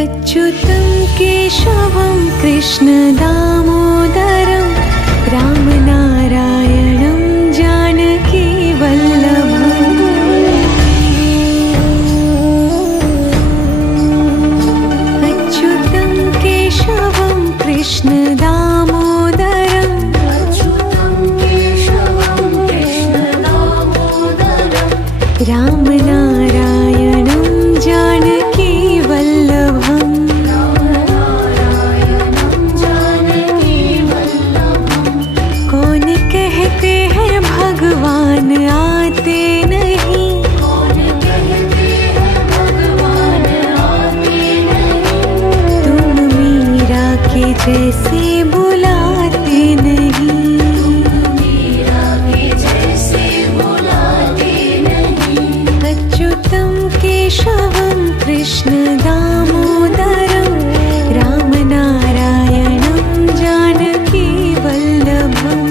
अच्युतं केशवं कृष्ण दामोदरं रामनारायणं जानकी वल्लभम्। अच्युतं केशवं कृष्ण दामोदरं रामनारायणं जानकी वल्लभम्। कौन कहते हैं भगवान आते नहीं, तुम मीरा के जैसे बुलाते नहीं। अच्युतं केशवं कृष्ण दामोदरं रामनारायणं जानकी वल्लभम्।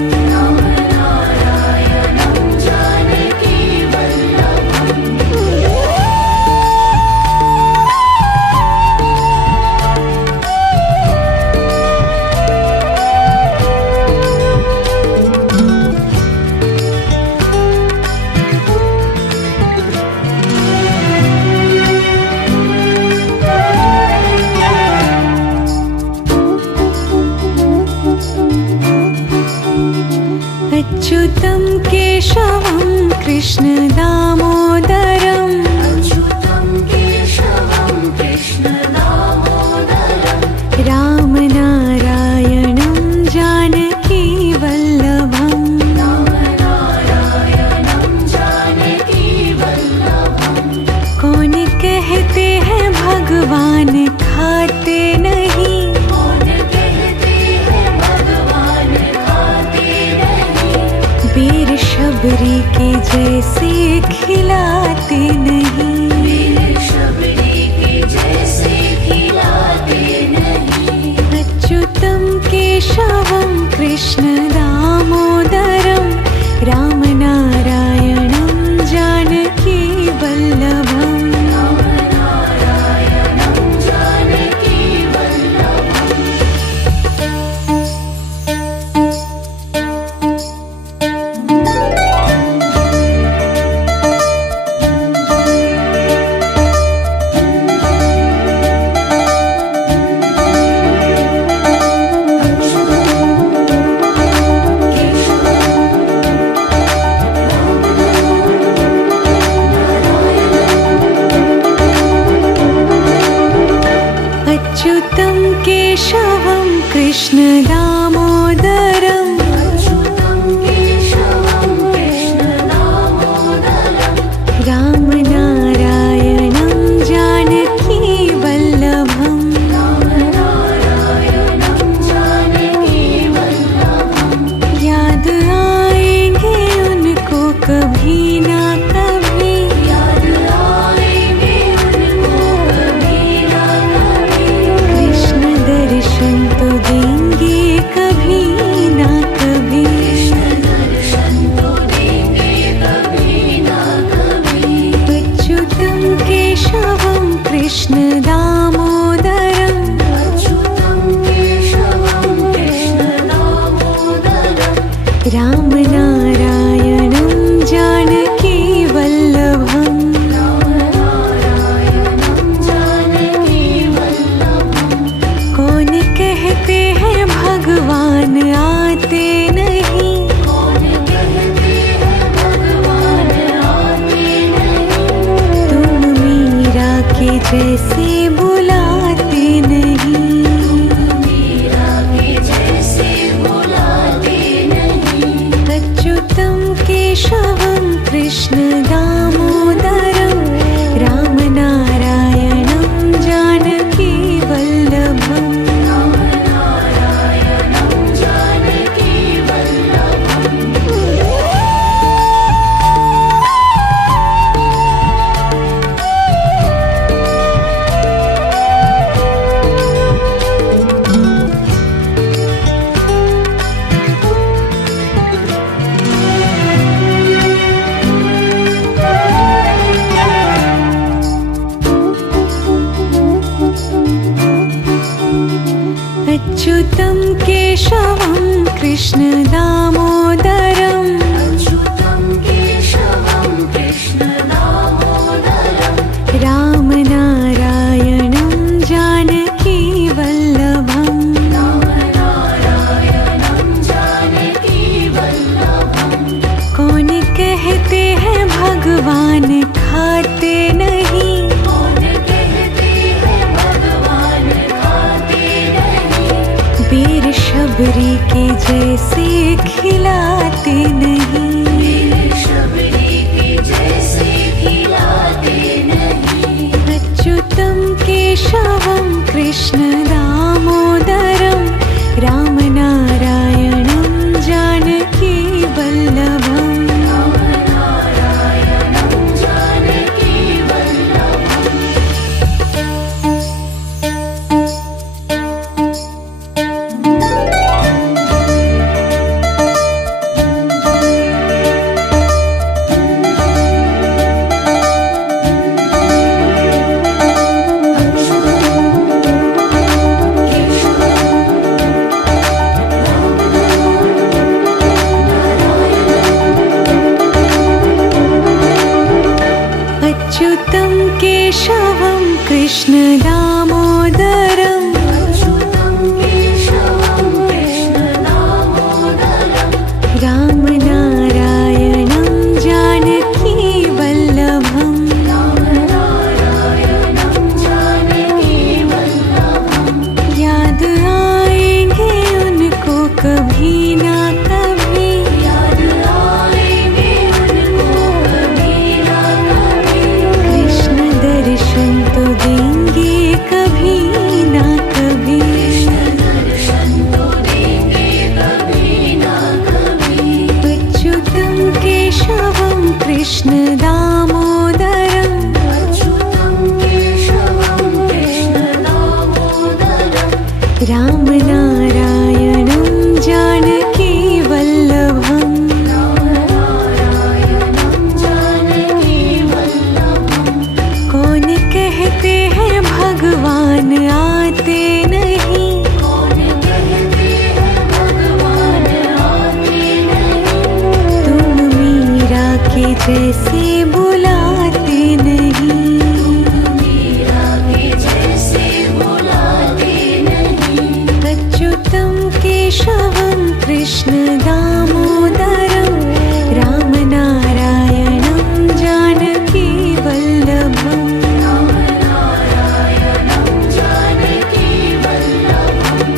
अच्युतं केशवं कृष्ण दामोदरं रामनारायणं जानकी वल्लभम्। कौन कहते हैं भगवान खाते नहीं, वीर शबरी के जैसे खिलाते नहीं। अच्युतं केशवं कृष्ण दामोदरं रामनारायणं जानकी वल्लभम्। अच्युतं केशवं कृष्ण दामोदरं रामनारायणं जानकी वल्लभम्। याद आएंगे उनको कभी ना कभी, कृष्ण दर्शन तो देंगे कभी ना कभी। अच्युतं केशवं कृष्ण दामोदरं रामनारायणं जानकी वल्लभम्। कौन कहते हैं भगवान आते नहीं, तुम मीरा के जैसे बुलाते नहीं। अच्युतं केशवं कृष्ण दामोदरं रामनारायणं जानकी वल्लभम्। अच्युतं केशवं कृष्ण दामोदरम् अच्युतं केशवं कृष्ण दामोदरं रामनारायणं जानकी वल्लभम् रामनारायणं जानकी वल्लभं कौन कहते हैं भगवान खाते नहीं कौन कहते हैं भगवान खाते नहीं वीर शबरी के जैसे खिलाते नहीं वीर शबरी के जैसे खिलाते नहीं अच्युतं केशवं कृष्ण दामोदरं रामनारायणं जानकी वल्लभम् रामनारायणं जानकी वल्लभम् अच्युतं केशवं कृष्ण दामोदरं अच्युतं केशवं कृष्ण दामोदरं रामनारायणं जानकी वल्लभम् रामनारायणं जानकी वल्लभं याद आएंगे उनको कभी ना कभी याद आएंगे उनको कभी ना कभी कृष्ण दर्शन तो देंगे कभी ना कभी कृष्ण दर्शन तो देंगे कभी ना कभी अच्युतं केशवं कृष्ण दामोदरं अच्युतं केशवं कृष्ण दामोदरं रामनारायणं जानकी वल्लभम् रामनारायणं जानकी वल्लभं कौन कहते हैं भगवान आते नहीं कौन कहते हैं भगवान आते नहीं तुम मीरा के जैसे बुलाते नहीं मीरा के जैसे बुलाते नहीं अच्युतं केशवं कृष्ण दामोदरं रामनारायणं जानकी वल्लभम् रामनारायणं जानकी वल्लभम्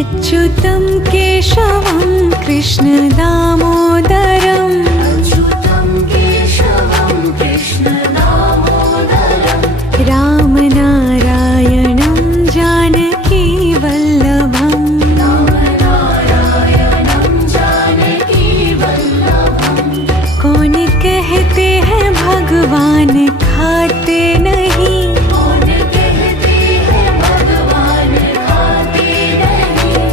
अच्युतं केशवं कृष्ण दामोदरं अच्युतं केशवं कृष्ण दामोदरं रामनारायणं जानकी वल्लभम् रामनारायणं जानकी वल्लभं कौन कहते हैं भगवान खाते नहीं कौन कहते हैं भगवान खाते नहीं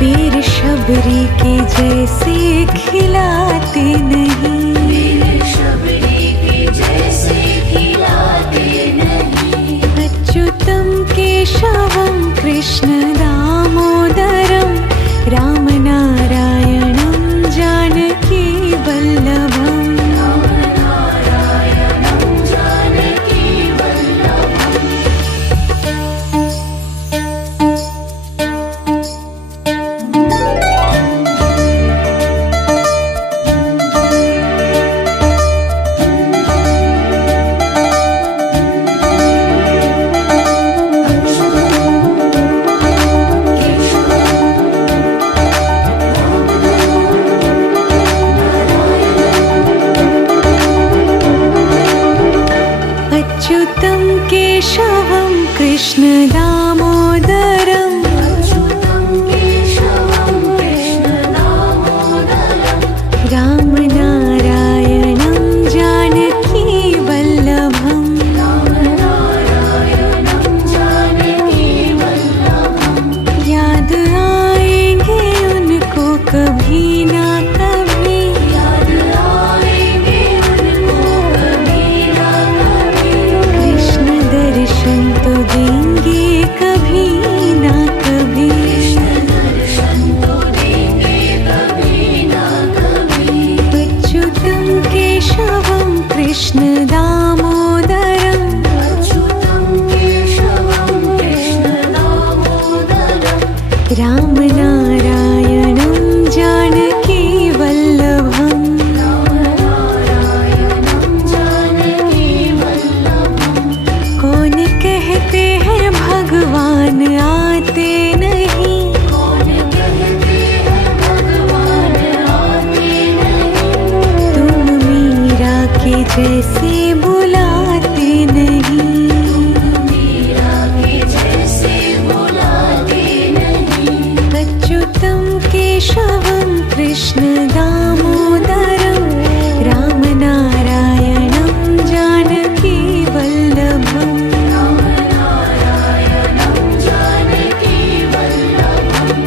वीर शबरी के जैसे खिलाते नहीं वीर शबरी के जैसे खिलाते नहीं अच्युतं केशवं कृष्ण दामोदरं रामनारायणं जानकी वल्लभम् रामनारायणं जानकी वल्लभम् अच्युतं केशवं कृष्ण दामोदरं अच्युतं केशवं कृष्ण दामोदरं राम कभी ना कभी याद आएंगे उनको कभी ना कभी। कृष्ण दर्शन तो देंगे कभी ना कभी। कृष्ण दर्शन तो देंगे कभी ना कभी। अच्युतं केशवं कृष्ण दामोदरम् अच्युतं केशवं कृष्ण दामोदरम् रामनारायणं जानकी वल्लभम् रामनारायणं जानकी वल्लभम्। कौन कहते हैं भगवान आते नहीं। कौन कहते हैं भगवान आते नहीं। तुम मीरा के जैसे बुलाते नहीं। मीरा के जैसे बुलाते नहीं। अच्युतं केशवं कृष्ण दामोदरं रामनारायणं जानकी वल्लभम् रामनारायणं जानकी वल्लभम्।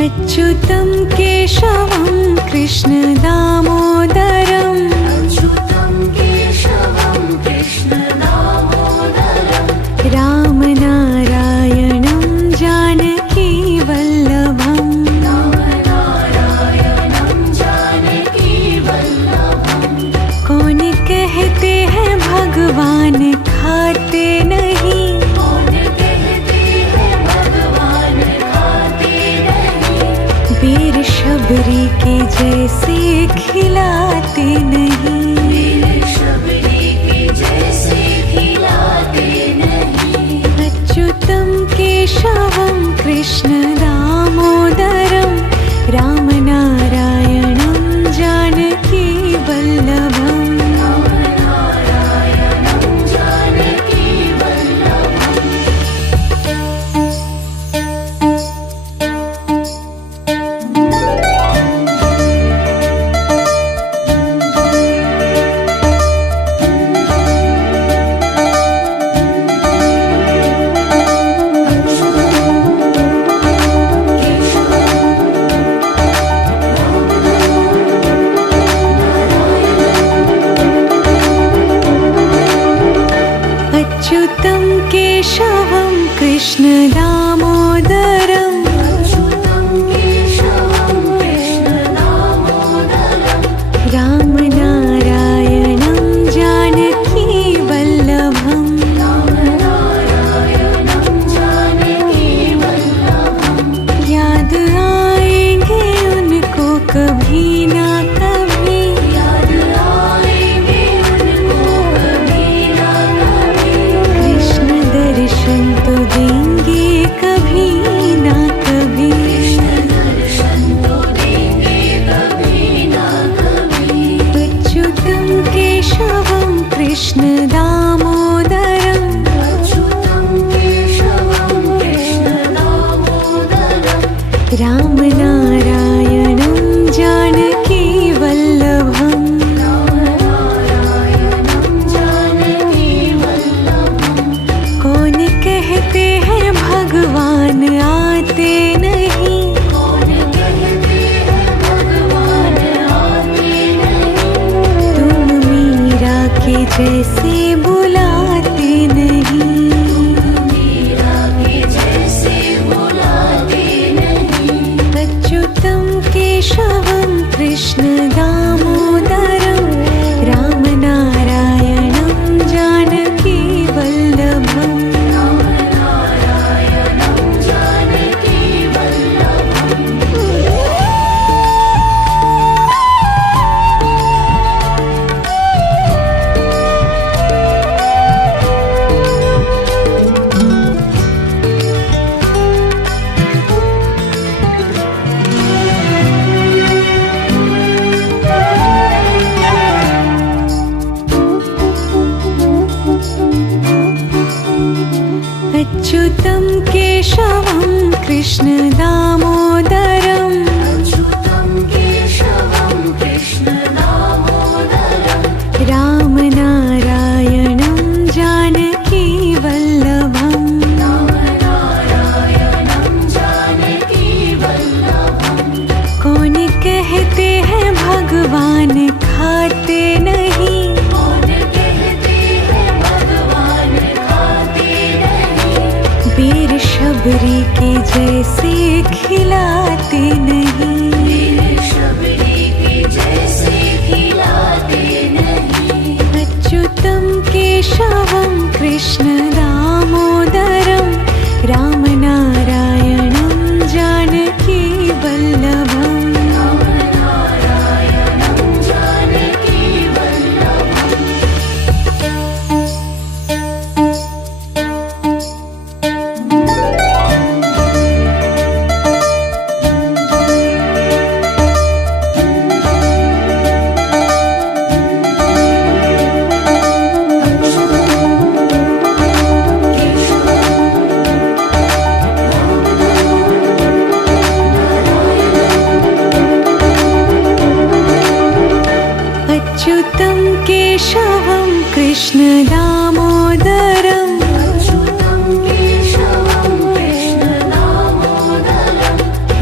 अच्युतं केशवं कृष्ण दामोदरम् अच्युतं केशवं कृष्ण दामोदरम् रामनारायणं जानकी वल्लभम् रामनारायणं जानकी वल्लभम्। कौन कहते हैं भगवान खाते नहीं। कौन कहते हैं भगवान खाते नहीं। वीर शबरी के जैसे खिलाते नहीं। वीर शबरी के जैसे खिलाते नहीं। अच्युतं केशवं कृष्ण दामोदरं रामनारायणं जानकी वल्लभम् रामनारायणं जानकी वल्लभम्। अच्युतं केशवं कृष्ण दामोदरम् अच्युतं केशवं कृष्ण दामोदरम् रामनारायणं जानकी वल्लभम् रामनारायणं जानकी वल्लभम्। याद आएंगे उनको कभी ना कभी। याद आएंगे उनको कभी ना कभी। कृष्ण दर्शन तो देंगे कभी ना कभी। कृष्ण दर्शन तो देंगे कभी ना कभी। अच्युतं केशवं कृष्ण दामोदरम् अच्युतं केशवं कृष्ण दामोदरम् रामनारायणं जानकी वल्लभम् रामनारायणं जानकी वल्लभम्। कौन कहते हैं भगवान आते नहीं। कौन कहते हैं भगवान आते नहीं। तुम मीरा के जैसे बुलाते नहीं। मीरा के जैसे बुलाते नहीं। अच्युतं केशवं कृष्ण दामोदरं रामनारायणं जानकी वल्लभम् रामनारायणं जानकी वल्लभम्। केशवं कृष्ण दामोदरम् अच्युतं केशवं कृष्ण दामोदरं रामनारायणं जानकी वल्लभम् रामनारायणं जानकी वल्लभं कौन कहते हैं भगवान खाते नहीं, कौन कहते हैं भगवान खाते नहीं वीर शबरी के जैसे खिलाते नहीं। वीर शबरी के जैसे खिलाते नहीं अच्युतं केशवं कृष्ण दामोदरं रामनारायणं जानकी वल्लभम् रामनारायणं जानकी वल्लभम् अच्युतं केशवं कृष्ण दामोदरम् अच्युतं केशवं कृष्ण दामोदरं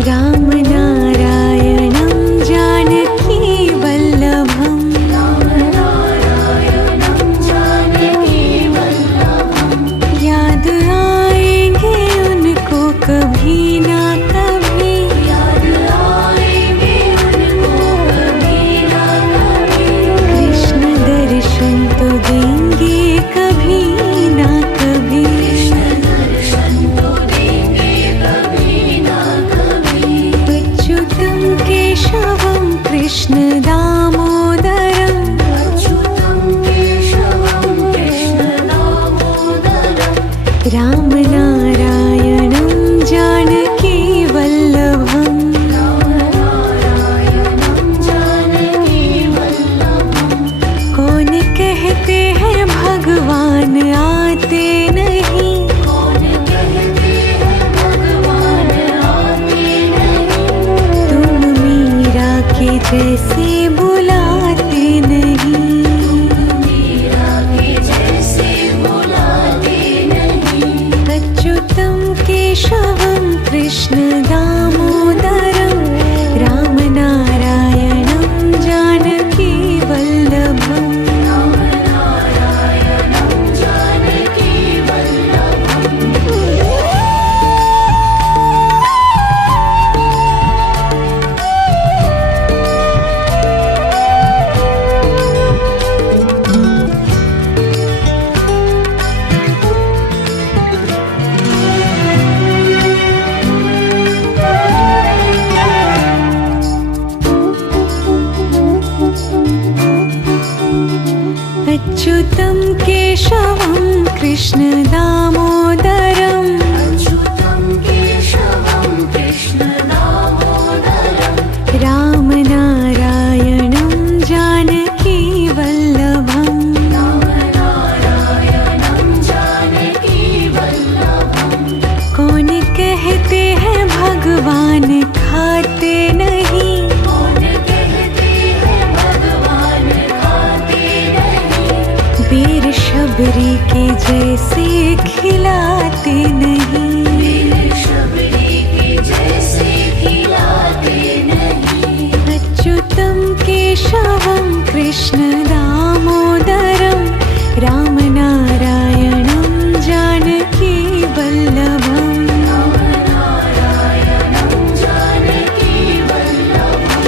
रामनारायणं जानकी वल्लभम् रामनारायणं जानकी वल्लभं याद आएंगे उनको कभी ना कभी, याद आएंगे उनको कभी ना कभी कृष्ण दर्शन तो देंगे कभी ना कभी। कृष्ण दर्शन तो देंगे कभी ना कभी अच्युतं केशवं कृष्ण दामोदरम् अच्युतं केशवं कृष्ण दामोदरं रामनारायणं जानकी वल्लभम् रामनारायणं जानकी वल्लभं कौन कहते हैं भगवान आते नहीं, कौन कहते हैं भगवान आते नहीं तुम मीरा के जैसे बुलाते नहीं। मीरा के जैसे बुलाते नहीं अच्युतं केशवं कृष्ण दामोदरं रामनारायणं जानकी वल्लभम् रामनारायणं जानकी वल्लभम् अच्युतं केशवं कृष्ण दामोदरम् अच्युतं केशवं कृष्ण दामोदरं रामनारायणं जानकी वल्लभम् रामनारायणं जानकी वल्लभं कौन कहते हैं भगवान खाते नहीं, कौन कहते हैं भगवान खाते नहीं वीर शबरी के जैसे खिलाते नहीं। वीर शबरी के जैसे खिलाते नहीं अच्युतं केशवं कृष्ण दामोदरं रामनारायणं जानकी वल्लभम् रामनारायणं जानकी वल्लभम्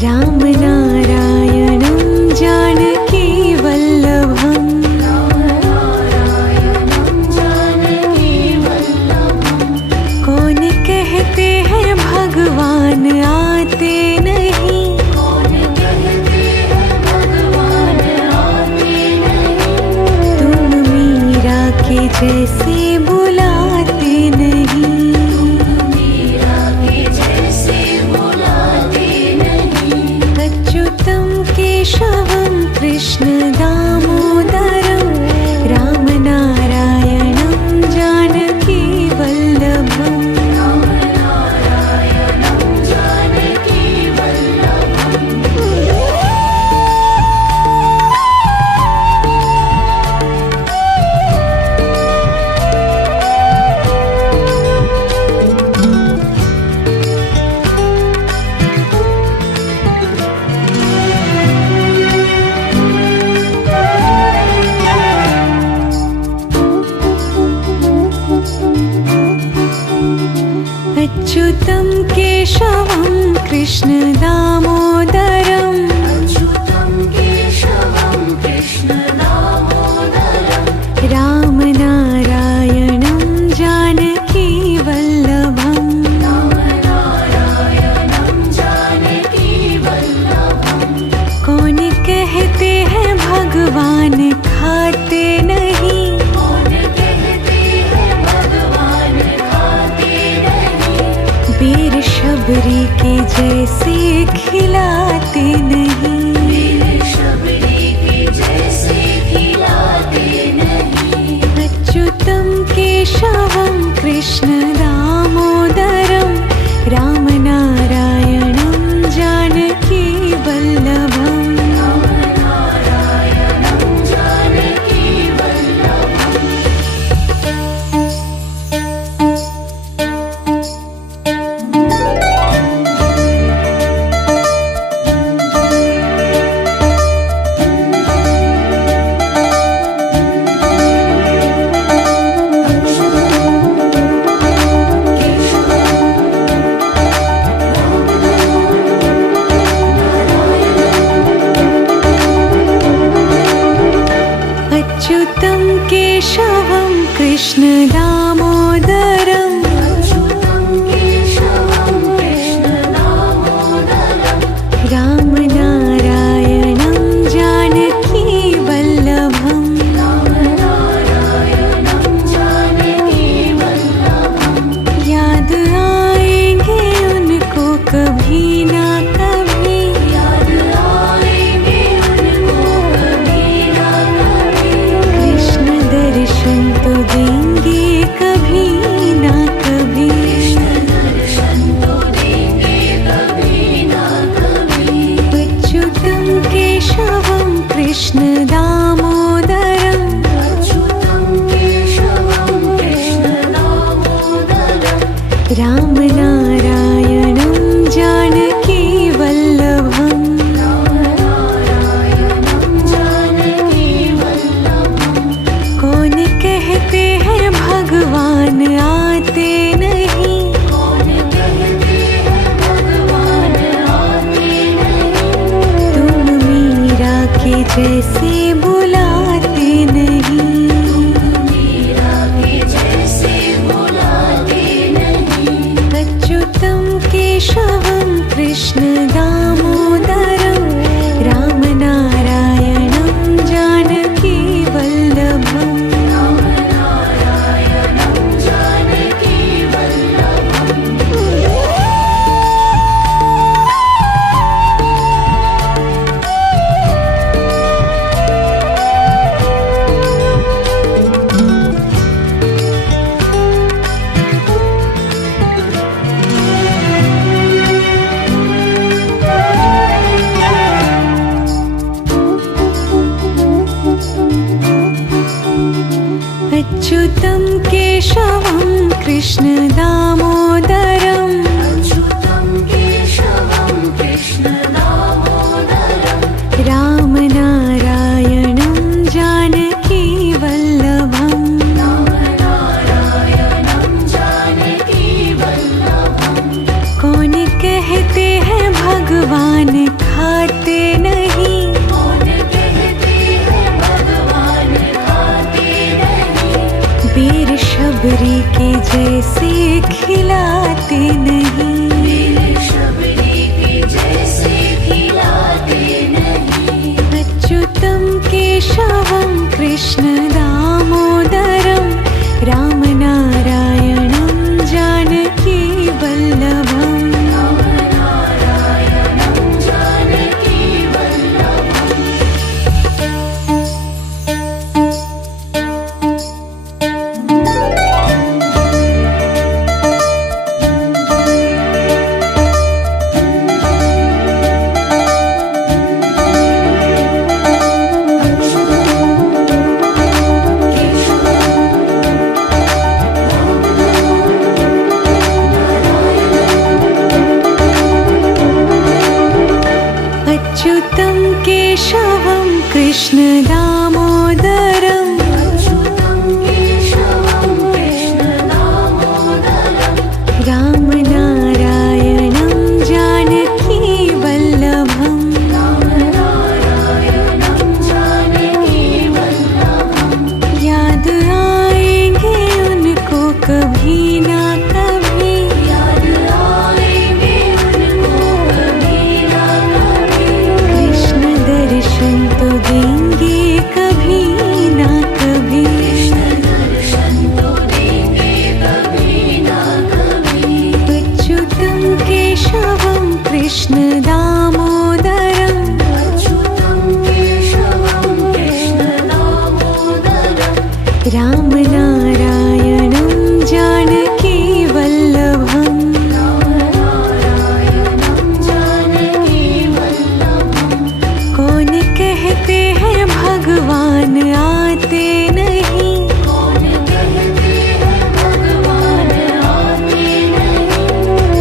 राम नारायणं जानकी वल्लभम् कौन कहते हैं भगवान आते नहीं, तुम मीरा के जैसे बुलाते नहीं। अच्युतं केशवं कृष्ण दामोदरं राम नारायणं जानकी वल्लभम् अच्युतं केशवं कृष्ण दामोदरं राम नारायणं जानकी वल्लभम् कौन कहते हैं भगवान खाते नहीं, वीर शबरी के जैसे खिलाते नहीं। अच्युतं केशवं कृष्ण दामोदरं राम नारायणं जानकी वल्लभम् अच्युतं केशवं कृष्ण दामोदरं राम नारायणं जानकी वल्लभम् याद आएंगे उनको कभी ना कभी, कृष्ण दर्शन तो देंगे कभी ना कभी। अच्युतं केशवं कृष्ण दामोदरं राम नारायणं जानकी वल्लभम् कौन कहते हैं भगवान आते नहीं, तुम मीरा के जैसे बुलाते नहीं। अच्युतं केशवं कृष्ण दामोदरं राम नारायणं जानकी वल्लभम् अच्युतं केशवं कृष्ण दामोदरं राम नारायणं जानकी वल्लभम् कौन कहते हैं भगवान केशवं कृष्णदामोदरं रामनारायणं जानकीवल्लभम् अच्युतं केशवं कृष्णदामोदरं रामनारायणं जानकीवल्लभम् याद आएंगे उनको कभी ना कभी कृष्ण दर्शन तो देंगे कभी ना कभी अच्युतं केशवं कृष्णदामोदरं रामनारायणं जानकीवल्लभम् कौन कहते हैं भगवान आते नहीं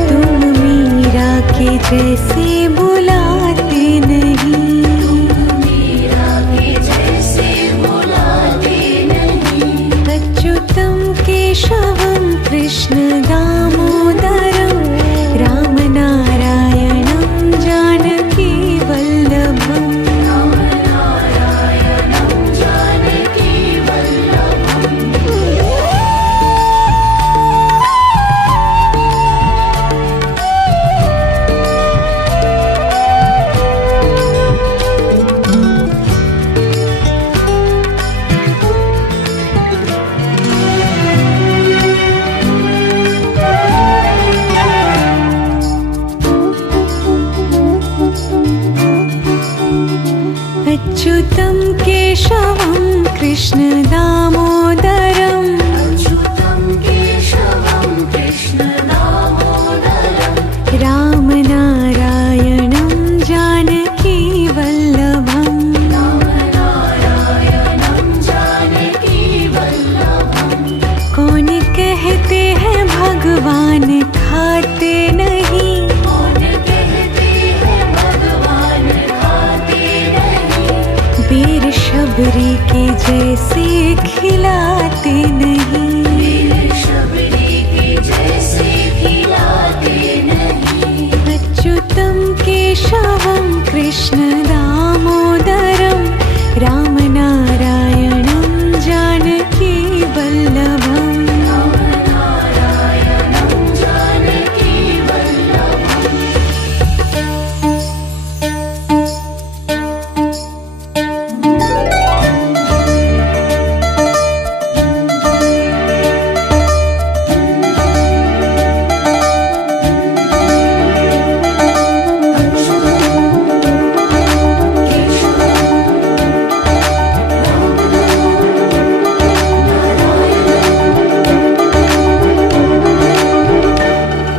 तुम मीरा के जैसे बुलाते नहीं अच्युतं केशवं कृष्णदामोदरं रामनारायणं जानकीवल्लभम् अच्युतं केशवं कृष्णदामोदरं रामनारायणं जानकीवल्लभम् कौन कहते हैं भगवान खाते नहीं बेर शबरी के जैसे खिलाते नहीं अच्युतं केशवं कृष्णदामोदरं रामनारायणं जानकीवल्लभम्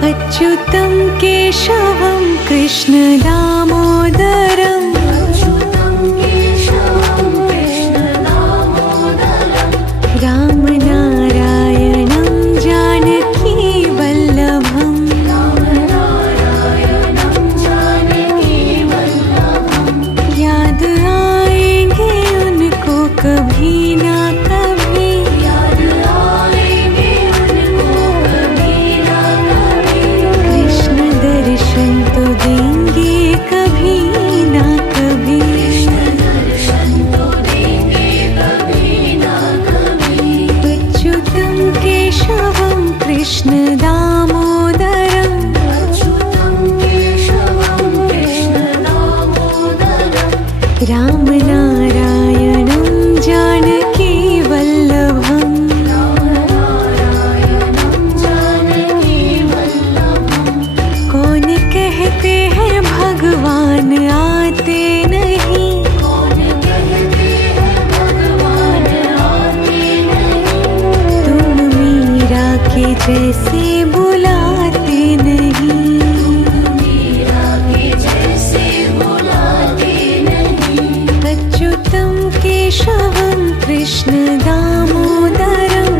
अच्युतं केशवं कृष्णदामोदरं रामनारायणं जानकीवल्लभम् याद आएंगे उनको कभी ना कभी कृष्ण दर्शन तो देंगे कभी ना कभी अच्युतं केशवं कृष्णदामोदरं रामनारायणं जैसे बुलाते नहीं। मीरा के जैसे बुलाते नहीं। अच्युतं केशवं कृष्ण दामोदरं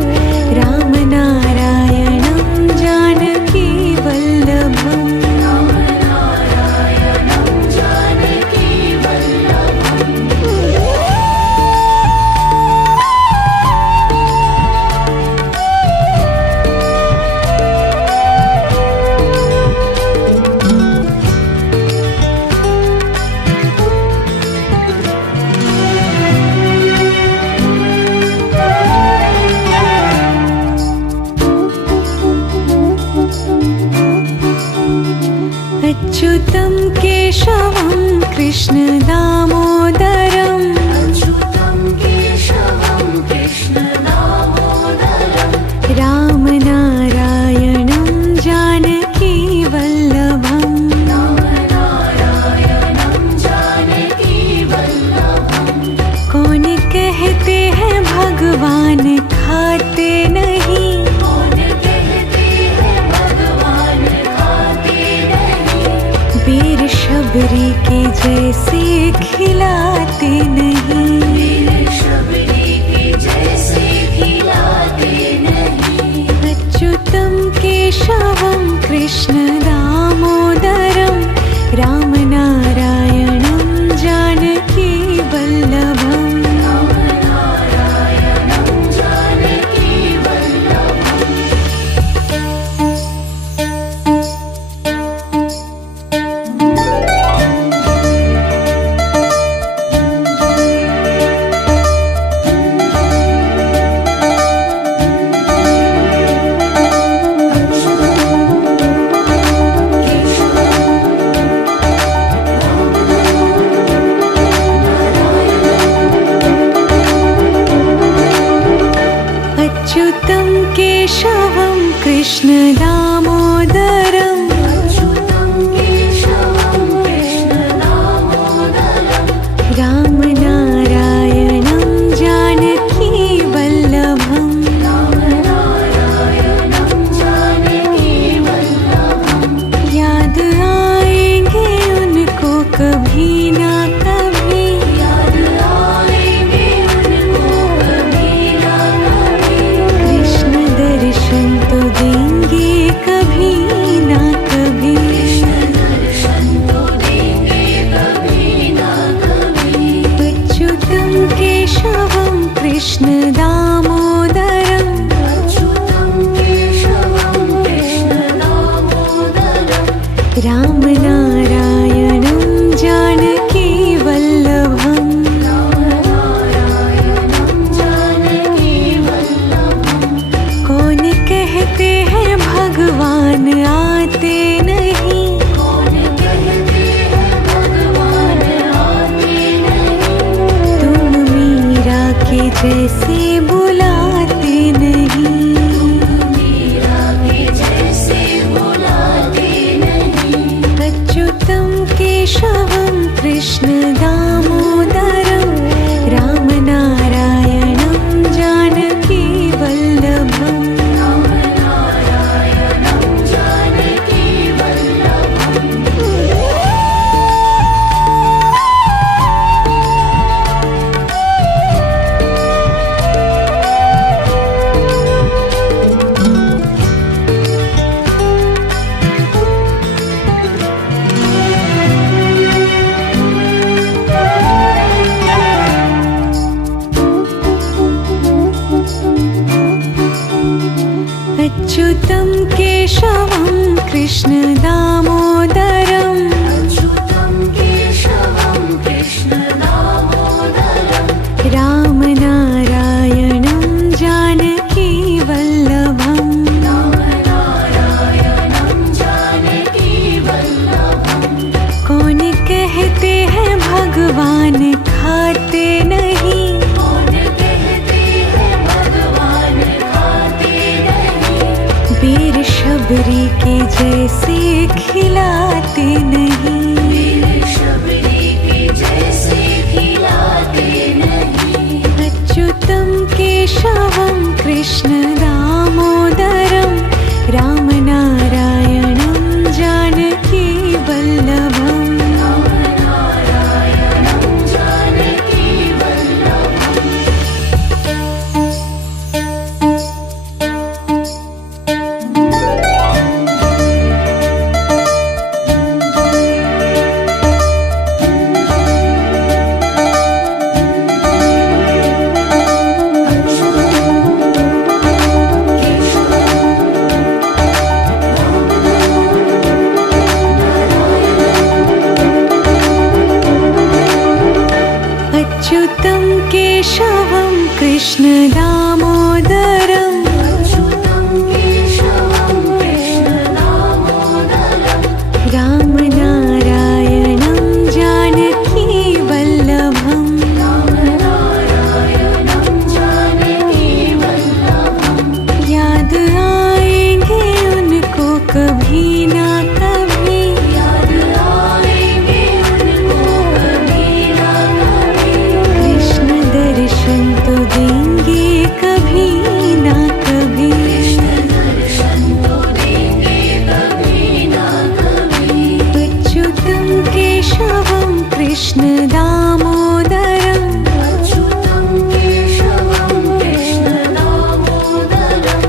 रामनारायणं जानकी वल्लभम्। रामनारायणं जानकी वल्लभम्। अच्युतं केशवं कृष्ण दामोदरं अच्युतं केशवं कृष्ण दामोदरं। रामनारायणं जानकी वल्लभम्। रामनारायणं जानकी वल्लभम्। कौन कहते हैं भगवान खाते नहीं। कौन कहते हैं भगवान खाते नहीं। बेर शबरी के जैसे खिलाते नहीं। वीर शबरी के जैसे खिलाते नहीं। अच्युतं केशवं कृष्ण दामोदरं रामनारायणं जानकी वल्लभम्। रामनारायणं जानकी वल्लभम्। अच्युतं केशवं कृष्ण दामोदरं अच्युतं केशवं कृष्ण दामोदरं। रामनारायणं जानकी वल्लभम्। रामनारायणं जानकी वल्लभम्। याद आएंगे उनको कभी ना कभी। याद आएंगे उनको कभी ना कभी। कृष्ण दर्शन तो देंगे कभी ना कभी। कृष्ण दर्शन तो देंगे कभी ना कभी। अच्युतं केशवं कृष्ण दामोदरं अच्युतं केशवं कृष्ण दामोदरं। रामनारायणं जानकी वल्लभम्। रामनारायणं जानकी वल्लभम्। कौन कहते हैं भगवान आते नहीं। कौन कहते हैं भगवान आते नहीं। तुम मीरा के जैसे बुलाते नहीं। मीरा के जैसे बुलाते नहीं। अच्युतं केशवं कृष्ण दामोदरं रामनारायणं जानकी वल्लभम्। रामनारायणं जानकी वल्लभम्। अच्युतं केशवं कृष्ण दामोदरं अच्युतं केशवं कृष्ण दामोदरं। रामनारायणं जानकी वल्लभम्। रामनारायणं जानकी वल्लभम्। कौन कहते हैं भगवान खाते नहीं। कौन कहते हैं भगवान खाते नहीं। बेर शबरी के जैसे खिलाते नहीं। वीर शबरी के जैसे खिलाते नहीं। अच्युतं केशवं कृष्ण दामोदरं कृष्ण दामोदरम् अच्युतं केशवं कृष्ण दामोदरम् रामनारायणं जानकी वल्लभम् रामनारायणं जानकी वल्लभम् याद आएंगे उनको कभी ना कभी याद आएंगे उनको कभी ना कभी कृष्ण दर्शन तो देंगे कभी ना कभी कृष्ण दर्शन तो देंगे कभी ना कभी अच्युतं केशवं कृष्ण दामोदरम् अच्युतं केशवं कृष्ण दामोदरम्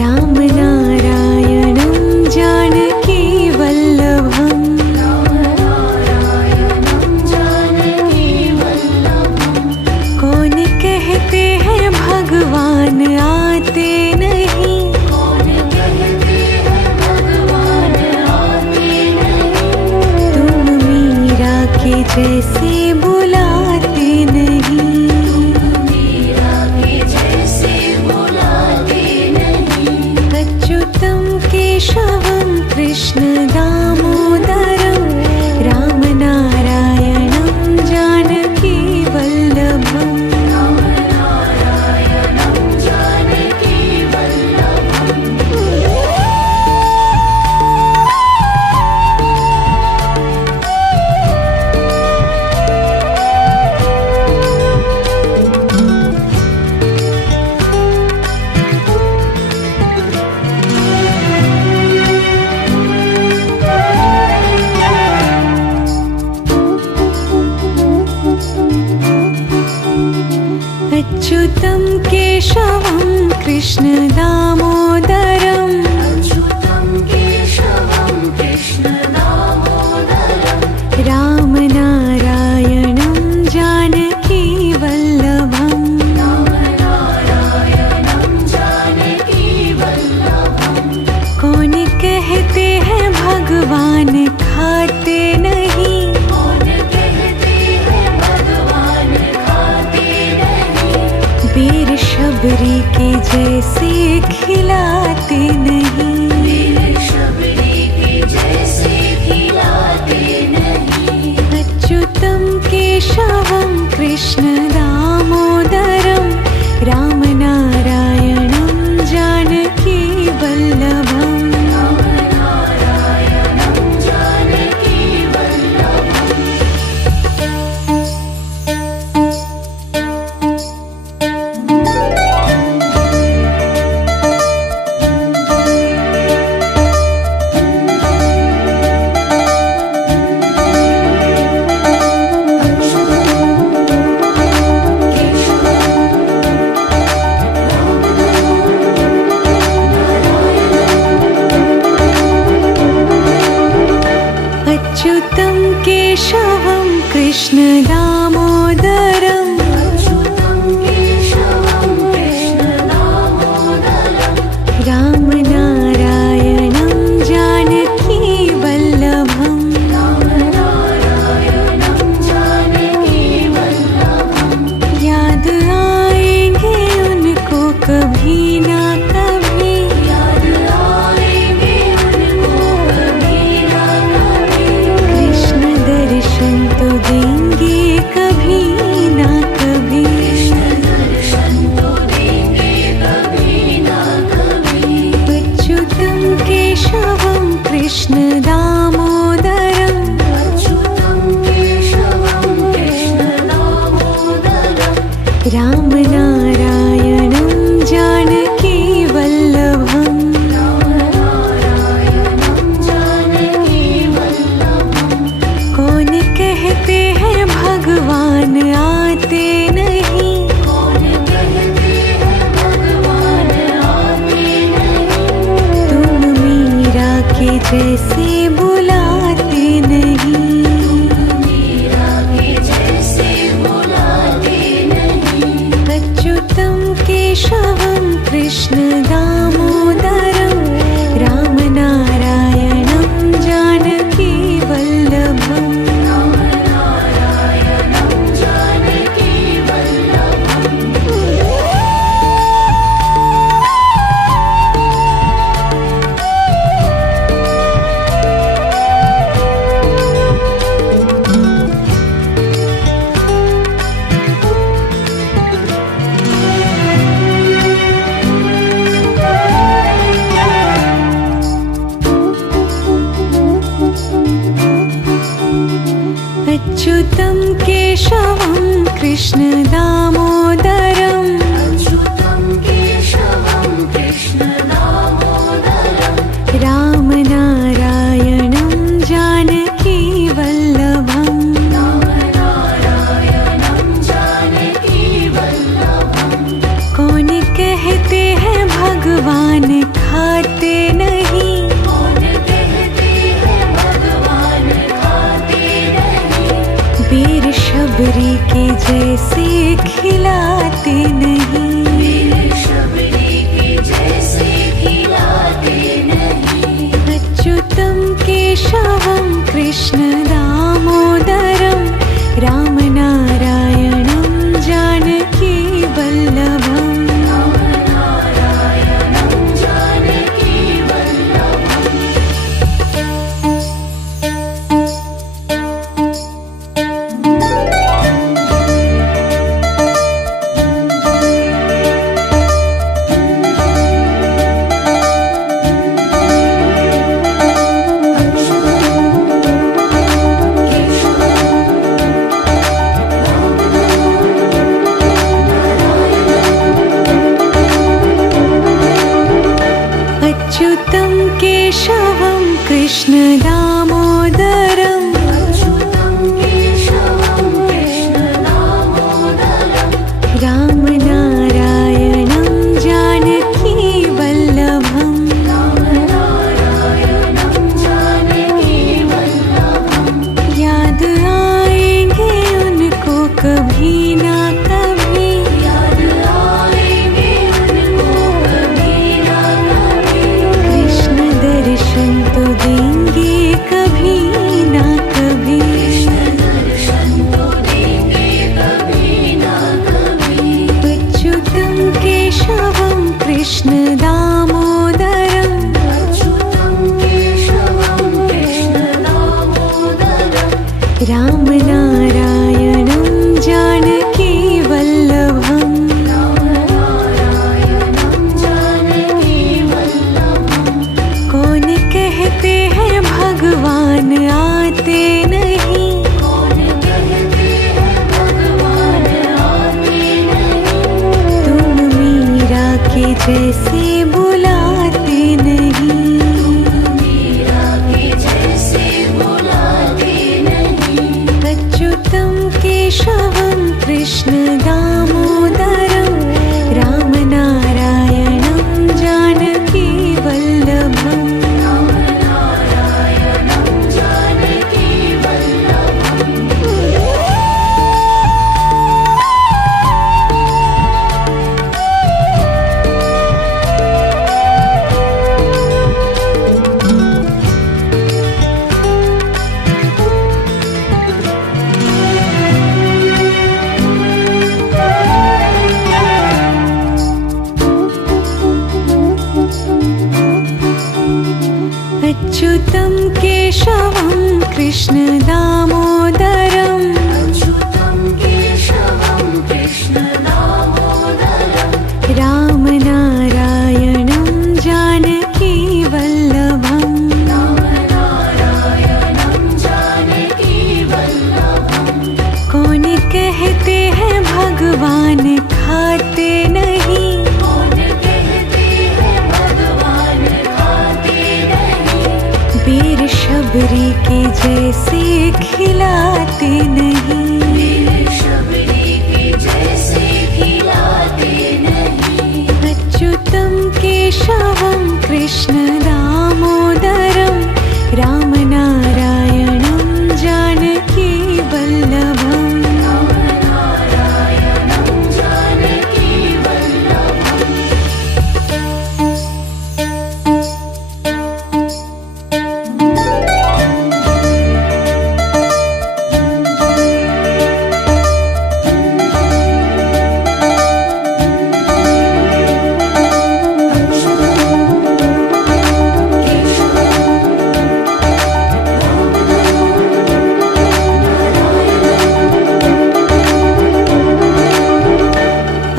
रामनारायणं जानकी वल्लभम् रामनारायणं जानकी वल्लभम् कौन कहते हैं भगवान आते नहीं कौन कहते हैं भगवान आते नहीं तुम मीरा के जैसे बुलाते नहीं मीरा के जैसे बुलाते नहीं अच्युतं केशवं कृष्ण दामोदरम् रामनारायणं जानकी वल्लभम् रामनारायणं जानकी वल्लभम् अच्युतं केशवं कृष्ण दामोदरम् अच्युतं केशवं कृष्ण दामोदरम् रामनारायणं जानकी वल्लभम् रामनारायणं जानकी वल्लभम् कौन कहते हैं भगवान खाते नहीं कौन कहते हैं भगवान खाते नहीं वीर शबरी के जैसे खिलाते नहीं वीर शबरी के जैसे खिलाते नहीं अच्युतं केशवं कृष्ण दामोदरम् रामनारायणं जानकी वल्लभम् रामनारायणं जानकी वल्लभम् अच्युतं केशवं कृष्ण दामोदरम् अच्युतं केशवं कृष्ण दामोदरम् रामनारायणं जानकी वल्लभम् रामनारायणं जानकी वल्लभम् याद आएंगे उनको कभी ना कभी याद आएंगे उनको कभी ना कभी कृष्ण दर्शन तो देंगे कभी केशवं कृष्ण दामोदरम् अच्युतं केशवं कृष्ण दामोदरम् रामनारायणं जानकी वल्लभम् रामनारायणं जानकी वल्लभम् कौन कहते हैं भगवान खाते नहीं कौन कहते हैं भगवान खाते नहीं वीर शबरी के जैसे खिलाते नहीं वीर शबरी के जैसे खिलाते नहीं अच्युतं केशवं कृष्ण दामोदरं रामनारायणं जानकी वल्लभम् रामनारायणं जानकी वल्लभम् अच्युतं केशवं कृष्ण दामोदरम् अच्युतं केशवं कृष्ण दामोदरम् रामनारायणं जानकी वल्लभम् रामनारायणं जानकी वल्लभम् याद आएंगे उनको कभी ना कभी याद आएंगे उनको कभी ना कभी कृष्ण दर्शन तो देंगे कभी ना कभी कृष्ण दर्शन तो देंगे कभी ना कभी अच्युतं केशवं कृष्ण दामोदरम् अच्युतं केशवं कृष्ण दामोदरम् रामनारायणं जानकी वल्लभम् रामनारायणं जानकी वल्लभम् कौन कहते हैं भगवान आते नहीं कौन कहते हैं भगवान आते नहीं तुम मीरा के जैसे बुलाते नहीं मीरा के जैसे बुलाते नहीं अच्युतं केशवं कृष्ण दामोदरं रामनारायणं जानकी वल्लभम् रामनारायणं जानकी वल्लभम् अच्युतं केशवं कृष्ण दामोदरम् अच्युतं केशवं कृष्ण दामोदरम् रामनारायणं जानकी वल्लभम् रामनारायणं जानकी वल्लभम् कौन कहते हैं भगवान खाते नहीं कौन कहते हैं भगवान खाते नहीं वीर शबरी के जैसे खिलाते नहीं वीर शबरी के जैसे खिलाते नहीं अच्युतं केशवं कृष्ण दामोदरं रामनारायणं जानकी वल्लभम् रामनारायणं जानकी वल्लभम्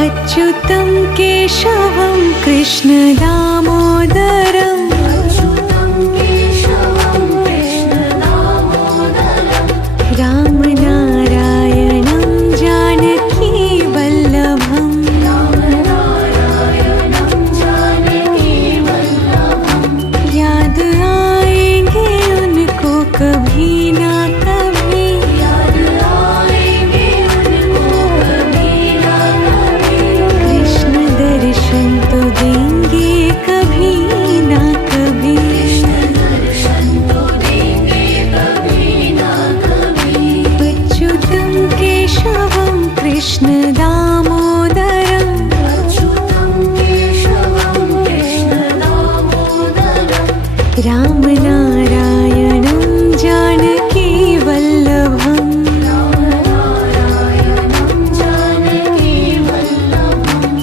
अच्युतं केशवं कृष्ण दामोदरम् अच्युतं केशवं कृष्ण दामोदरम् रामनारायणं कृष्ण दामोदरम् अच्युतं केशवं कृष्ण दामोदरम् रामनारायणं जानकी वल्लभम् रामनारायणं जानकी वल्लभम्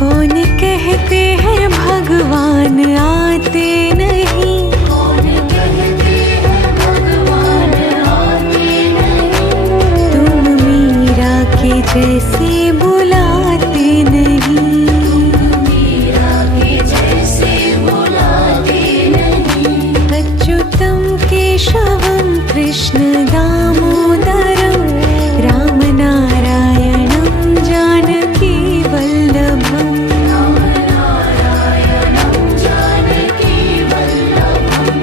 कौन कहते हैं भगवान आते नहीं, कौन कहते हैं भगवान आते नहीं तुम मीरा के जैसे बुलाते नहीं। मीरा के जैसे बुलाते नहीं अच्युतं केशवं कृष्ण दामोदरं रामनारायणं जानकी वल्लभम् रामनारायणं जानकी वल्लभम्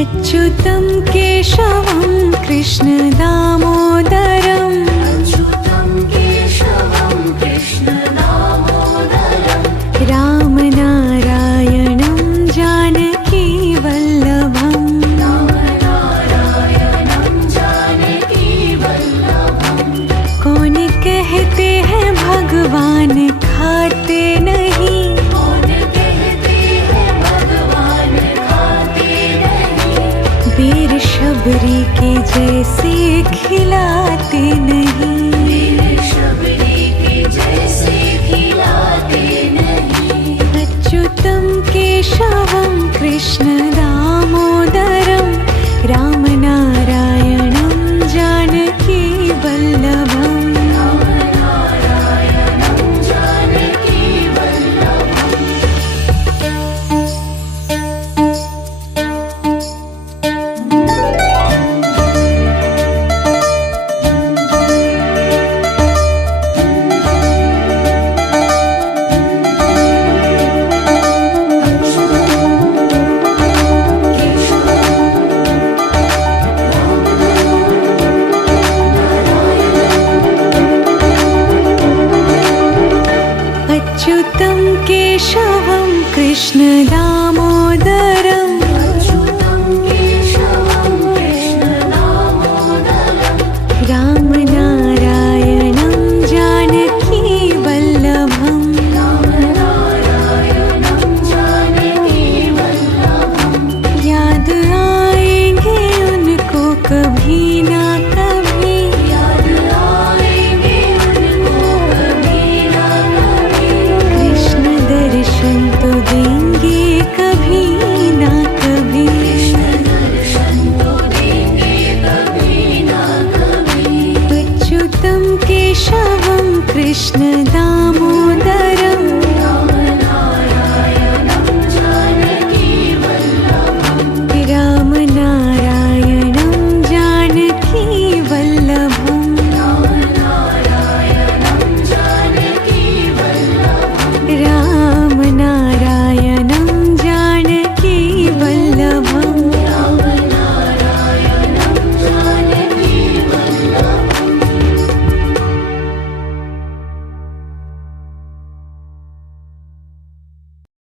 अच्युतं केशवं कृष्ण दामोदरम् अच्युतं केशवं कृष्ण दामोदरम् रामनारायणं जानकी वल्लभम् रामनारायणं जानकी वल्लभम् कौन कहते हैं भगवान खाते नहीं, कौन कहते हैं भगवान खाते नहीं वीर शबरी के जैसे खिलाते नहीं। वीर शबरी के जैसे खिलाते नहीं अच्युतं केशवं कृष्ण दामोदरं रामनारायणं जानकी वल्लभम् रामनारायणं जानकी वल्लभम् अच्युतं केशवं कृष्ण दामोदरम्